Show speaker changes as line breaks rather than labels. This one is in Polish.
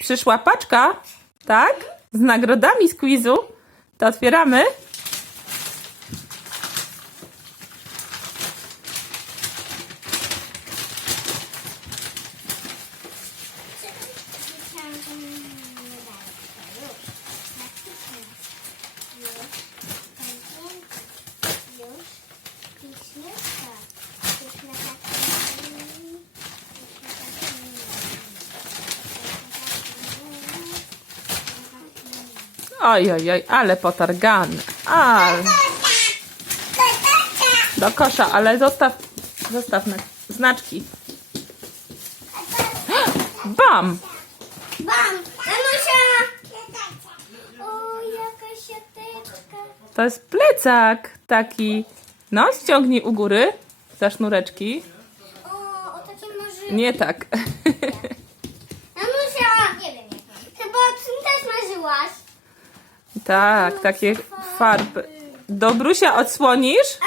Przyszła paczka, tak? Z nagrodami z quizu. To otwieramy.
Nie dalej. Już. Natychmiast. Już. Już. Piszmy. Tak. Piszmy tak.
Oj, oj, oj, ale potargany. Ale. Do kosza, ale zostaw, zostaw na znaczki. Bam!
Bam! Danusia! O, jaka siateczka.
To jest plecak taki. No, ściągnij u góry za sznureczki.
O, o takim marzyłam.
Nie tak. Tak, takie farby. Dobrusia odsłonisz?